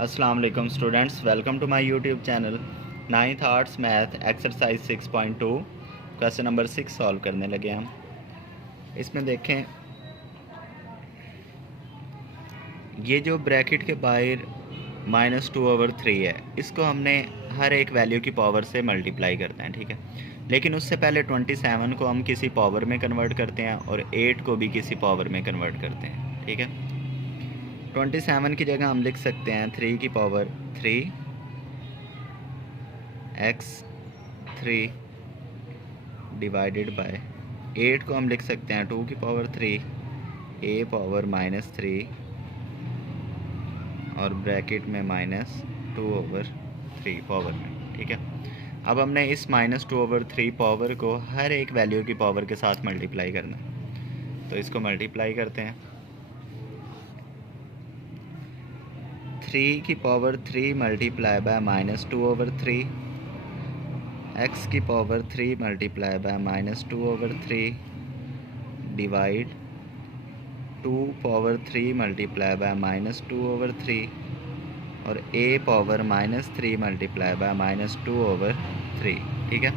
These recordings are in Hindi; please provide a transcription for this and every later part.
अस्सलाम वालेकुम students, welcome to my YouTube channel. Ninth arts math exercise 6.2 question number 6 solve करने लगे हम। इसमें देखें, ये जो ब्रैकेट के बाहर -2/3 है, इसको हमने हर एक वैल्यू की पावर से मल्टीप्लाई करते हैं, ठीक है। लेकिन उससे पहले 27 को हम किसी पावर में कन्वर्ट करते हैं और 8 को भी किसी पावर में कन्वर्ट करते हैं, ठीक है। 27 की जगह हम लिख सकते हैं 3 की पावर 3 x3 डिवाइडेड बाय 8 को हम लिख सकते हैं 2 की पावर 3 a पावर -3 और ब्रैकेट में -2/3 पावर में, ठीक है। अब हमने इस -2/3 पावर को हर एक वैल्यू की पावर के साथ मल्टीप्लाई करना है, तो इसको मल्टीप्लाई करते हैं। 3 की पावर 3 मल्टीप्लाई बाय -2/3, x की power 3 multiply by -2/3 divide 2 power 3 multiply by -2/3 और a पावर -3 मल्टीप्लाई बाय -2/3, ठीक है।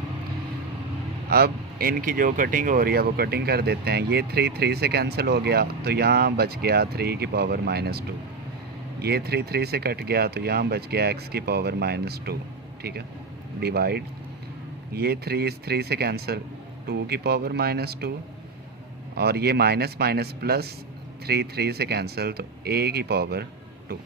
अब इनकी जो कटिंग हो रही है वो कटिंग कर देते हैं। ये 3 से कैंसिल हो गया तो यहाँ बच गया 3 की पावर -2। ये 3 से कट गया तो यहाँ बच गया x की पावर -2, ठीक है। डिवाइड ये 3 से कैंसिल 2 की पावर -2 और ये माइनस माइनस प्लस 3 से कैंसिल तो a की पावर 2।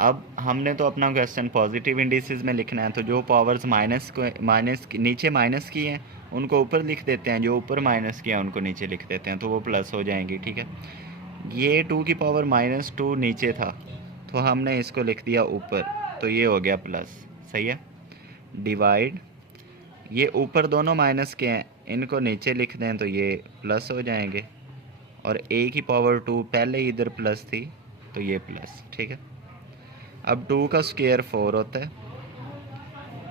अब हमने तो अपना क्वेश्चन पॉजिटिव इंडिसेस में लिखना है, तो जो पावर्स नीचे माइनस की हैं उनको ऊपर लिख देते हैं, जो ऊपर माइनस किया उनको नीचे लिख देते हैं, तो वो प्लस हो जाएंगी, ठीक है। ये 2 की पावर -2 नीचे था तो हमने इसको लिख दिया ऊपर, तो ये हो गया प्लस, सही है। डिवाइड ये ऊपर दोनों माइनस के हैं, इनको नीचे लिख दें तो ये प्लस हो जाएंगे और a की पावर 2 पहले ही इधर प्लस थी तो ये प्लस, ठीक है। अब 2 का स्क्वायर 4 होता है,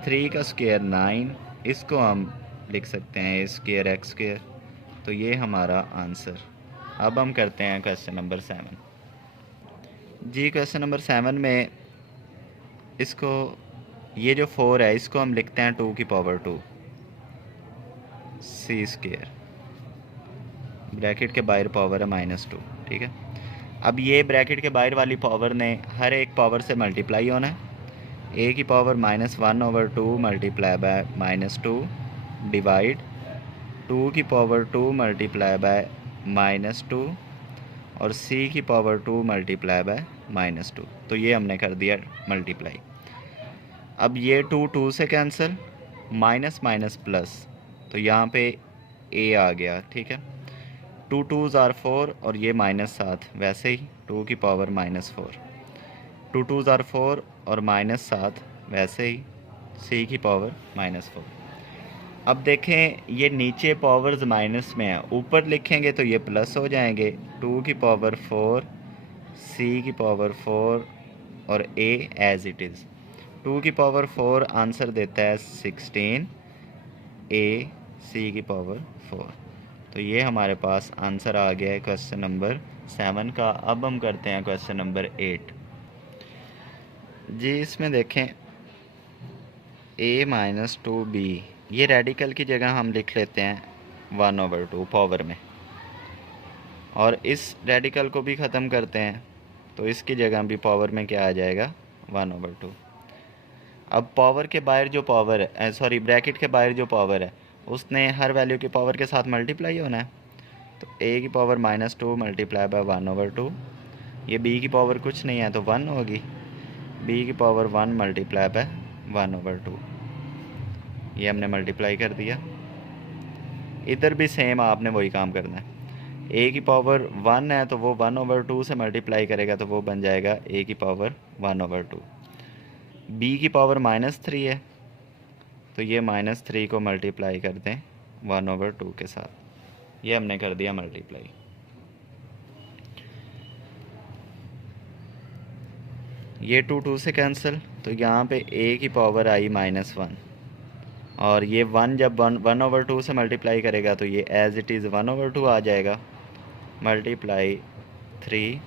3 का स्क्वायर 9, इसको हम लिख सकते हैं a स्क्वायर x स्क्वायर, तो ये हमारा आंसर। अब हम करते हैं क्वेश्चन नंबर 7 जी। क्वेश्चन नंबर 7 में इसको ये जो 4 है इसको हम लिखते हैं 2 की पावर 2 c स्क्वायर, ब्रैकेट के बाहर पावर है -2, ठीक है। अब ये ब्रैकेट के बाहर वाली पावर ने हर एक पावर से मल्टीप्लाई होना है। a की पावर -1/2 मल्टीप्लाई बाय -2 डिवाइड 2 की पावर 2 मल्टीप्लाई बाय -2 और c की पावर 2 मल्टीप्लाई बाय -2, तो ये हमने कर दिया मल्टीप्लाई। अब ये 2 से कैंसिल, माइनस माइनस प्लस, तो यहाँ पे a आ गया, ठीक है। 2 2s आर 4 और ये -7, वैसे ही 2 की पावर -4, 2 2s आर 4 और -7, वैसे ही c की पावर -4। अब देखें ये नीचे पावर्स माइनस में है, ऊपर लिखेंगे तो ये प्लस हो जाएंगे, 2 की पावर 4 c की पावर 4 और a एज इट इज़। 2 की पावर 4 आंसर देता है 16, a c की पावर 4, तो ये हमारे पास आंसर आ गया है क्वेश्चन नंबर 7 का। अब हम करते हैं क्वेश्चन नंबर 8 जी। इसमें देखें a - 2b, ये रेडिकल की जगह हम लिख लेते हैं 1/2 पावर में, और इस रेडिकल को भी ख़त्म करते हैं तो इसकी जगह भी पावर में क्या आ जाएगा 1/2। अब पावर के बाहर जो पावर है, सॉरी ब्रैकेट के बाहर जो पावर है उसने हर वैल्यू की पावर के साथ मल्टीप्लाई होना है, तो a की पावर -2 मल्टीप्लाई बाय 1/2, ये b की पावर कुछ नहीं है तो 1 होगी, b की पावर 1 मल्टीप्लाई बाय 1/2, ये हमने मल्टीप्लाई कर दिया। इधर भी सेम आपने वही काम करना है, a की पावर 1 है तो वो 1/2 से मल्टीप्लाई करेगा तो वो बन जाएगा a की पावर 1/2। b की पावर -3 है तो ये -3 को मल्टीप्लाई कर दें 1/2 के साथ, ये हमने कर दिया मल्टीप्लाई। ये 2 से कैंसिल तो यहाँ पे a की पावर आई -1 और ये 1 जब 1/2 से मल्टीप्लाई करेगा तो ये एज इट इज़ 1/2 आ जाएगा, मल्टीप्लाई 3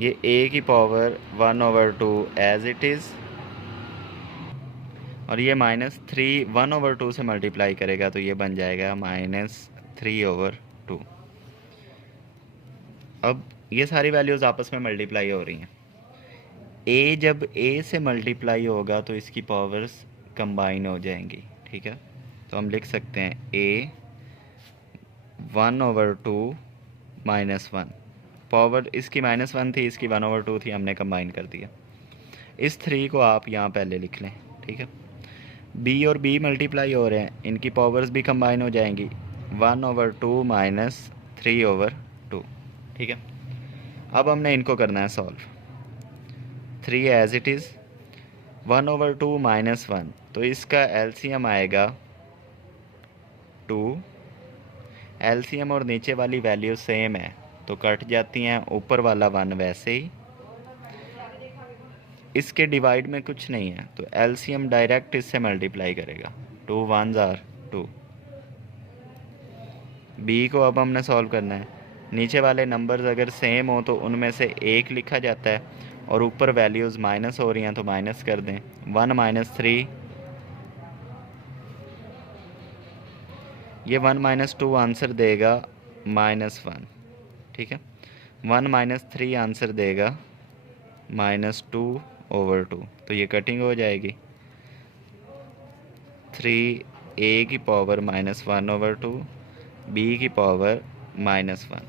ये a की पावर 1/2 एज इट इज़, और ये -3 1/2 से मल्टीप्लाई करेगा तो ये बन जाएगा -3/2। अब ये सारी वैल्यूज़ आपस में मल्टीप्लाई हो रही हैं। a जब a से मल्टीप्लाई होगा तो इसकी पावर्स कंबाइन हो जाएंगी, ठीक है। तो हम लिख सकते हैं a 1/2 -1, पावर इसकी -1 थी, इसकी 1/2 थी, हमने कंबाइन कर दिया। इस 3 को आप यहाँ पहले लिख लें, ठीक है। b और b मल्टीप्लाई हो रहे हैं, इनकी पावर्स भी कंबाइन हो जाएंगी, 1/2 - 3/2, ठीक है। अब हमने इनको करना है सॉल्व। 3 एज इट इज़, 1/2 -1, तो इसका एलसीएम आएगा 2। एलसीएम और नीचे वाली वैल्यू सेम है तो कट जाती हैं, ऊपर वाला 1 वैसे ही। इसके डिवाइड में कुछ नहीं है तो एलसीएम डायरेक्ट इससे मल्टीप्लाई करेगा, 2 1s are 2। बी को अब हमने सॉल्व करना है। नीचे वाले नंबर्स अगर सेम हो तो उनमें से एक लिखा जाता है, और ऊपर वैल्यूज़ माइनस हो रही हैं तो माइनस कर दें। 1 - 3, ये 1 - 2 आंसर देगा -1, ठीक है। 1 - 3 आंसर देगा -2/2, तो ये कटिंग हो जाएगी। 3 a की पावर -1/2, b की पावर -1।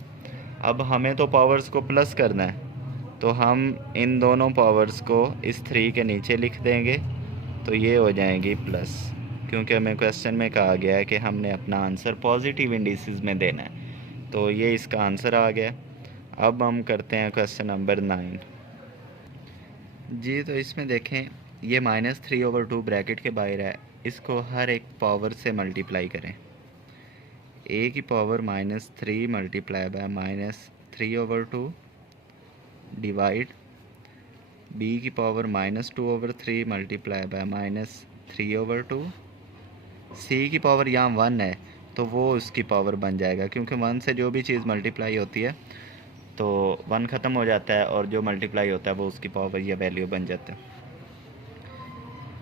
अब हमें तो पावर्स को प्लस करना है तो हम इन दोनों पावर्स को इस 3 के नीचे लिख देंगे तो ये हो जाएंगी प्लस, क्योंकि हमें क्वेश्चन में कहा गया है कि हमने अपना आंसर पॉजिटिव इंडिसेस में देना है, तो ये इसका आंसर आ गया। अब हम करते हैं क्वेश्चन नंबर 9 जी। तो इसमें देखें ये -3/2 ब्रैकेट के बाहर है, इसको हर एक पावर से मल्टीप्लाई करें। a की power -3 multiply by -3/2 divide b की पावर -2/3 मल्टीप्लाई बाय -3/2। c की पावर यहाँ 1 है तो वो उसकी पावर बन जाएगा, क्योंकि 1 से जो भी चीज़ मल्टीप्लाई होती है तो 1 ख़त्म हो जाता है और जो मल्टीप्लाई होता है वो उसकी पावर या वैल्यू बन जाता है।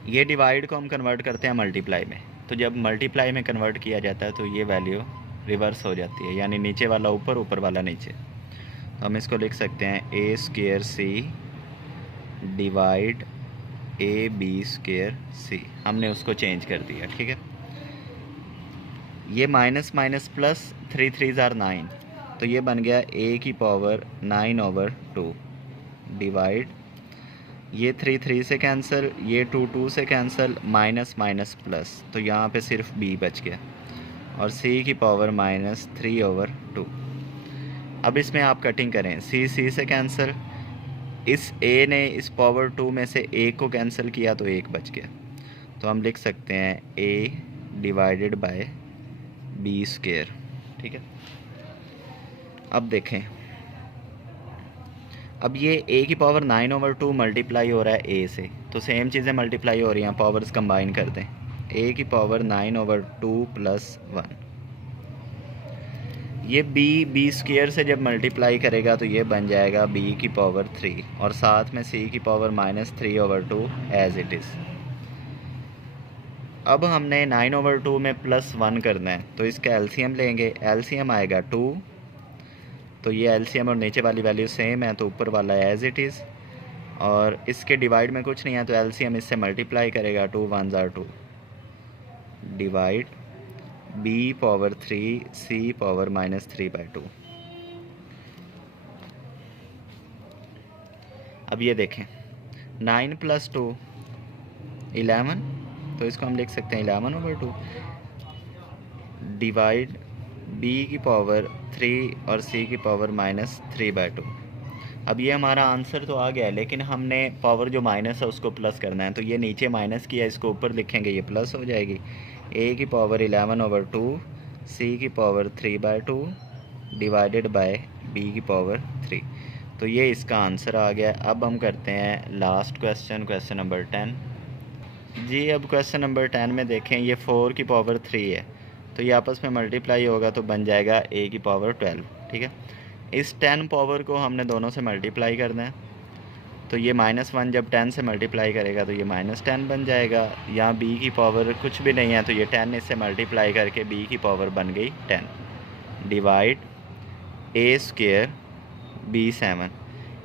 ये डिवाइड को हम कन्वर्ट करते हैं मल्टीप्लाई में, तो जब मल्टीप्लाई में कन्वर्ट किया जाता है तो ये वैल्यू रिवर्स हो जाती है, यानी नीचे वाला ऊपर, ऊपर वाला नीचे। तो हम इसको लिख सकते हैं a² c डिवाइड ab²c, हमने उसको चेंज कर दिया, ठीक है। ये minus minus plus, 3 3s are 9, तो ये बन गया a की पावर 9/2 डिवाइड, ये 3 3 से कैंसिल, ये 2 2 से कैंसिल, माइनस माइनस प्लस, तो यहाँ पे सिर्फ b बच गया, और c की पावर -3/2। अब इसमें आप कटिंग करें, c से कैंसिल, इस a ने इस पावर 2 में से एक को कैंसिल किया तो एक बच गया, तो हम लिख सकते हैं a डिवाइडेड बाय b², ठीक है। अब देखें, अब ये a की पावर 9/2 मल्टीप्लाई हो रहा है a से, तो सेम चीज़ें मल्टीप्लाई हो रही हैं, पावर्स कंबाइन कर दें। a की पावर 9/2 + 1, ये b² से जब मल्टीप्लाई करेगा तो ये बन जाएगा b की पावर 3, और साथ में c की पावर -3/2 एज इट इज़। अब हमने 9/2 में +1 करना है तो इसका एलसीएम लेंगे, एलसीएम आएगा 2, तो ये एलसीएम और नीचे वाली वैल्यू सेम है तो ऊपर वाला एज इट इज़, और इसके डिवाइड में कुछ नहीं है तो एलसीएम इससे मल्टीप्लाई करेगा, 2 1s are 2 divide b power 3 c power -3/2। अब ये देखें 9 + 2 11, तो इसको हम लिख सकते हैं 11/2 डिवाइड b की पावर 3 और c की पावर -3/2। अब ये हमारा आंसर तो आ गया है, लेकिन हमने पावर जो माइनस है उसको प्लस करना है, तो ये नीचे माइनस किया, इसको ऊपर लिखेंगे, ये प्लस हो जाएगी। a की पावर 11/2 c की पावर 3/2 डिवाइडेड बाय b की पावर 3, तो ये इसका आंसर आ गया। अब हम करते हैं लास्ट क्वेश्चन, क्वेश्चन नंबर 10 जी। अब क्वेश्चन नंबर 10 में देखें, ये 4 की पावर 3 है तो ये आपस में मल्टीप्लाई होगा तो बन जाएगा a की पावर 12, ठीक है। इस 10 पावर को हमने दोनों से मल्टीप्लाई करना है, तो ये -1 जब 10 से मल्टीप्लाई करेगा तो ये -10 बन जाएगा। यहाँ b की पावर कुछ भी नहीं है, तो ये 10 इससे मल्टीप्लाई करके b की पावर बन गई 10 डिवाइड a² b7।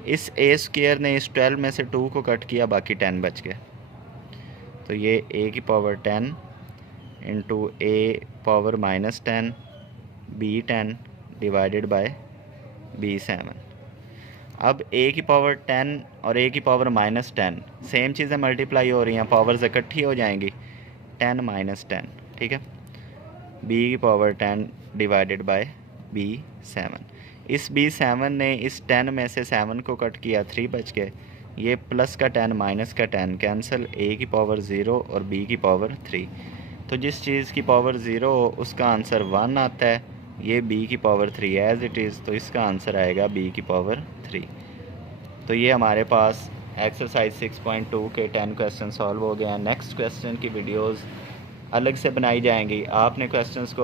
इस a² ने इस 12 में से 2 को कट किया, बाकी 10 बच गए, तो ये a की power 10 into a power -10 b10 divided by b7। अब a की पावर 10 और a की पावर -10 सेम चीज़ें मल्टीप्लाई हो रही हैं, पावर्स इकट्ठी हो जाएंगी, 10 -10, ठीक है। b की पावर 10 डिवाइडेड बाय b7। इस b7 ने इस 10 में से 7 को कट किया, 3 बच गए, ये प्लस का 10 माइनस का 10 कैंसिल, a की पावर 0 और b की पावर 3। तो जिस चीज़ की पावर 0 हो उसका आंसर 1 आता है, ये b की पावर 3 एज इट इज़, तो इसका आंसर आएगा b की पावर 3। तो ये हमारे पास एक्सरसाइज 6.2 के 10 क्वेश्चन सॉल्व हो गए हैं। नेक्स्ट क्वेश्चन की वीडियोस अलग से बनाई जाएंगी। आपने क्वेश्चंस को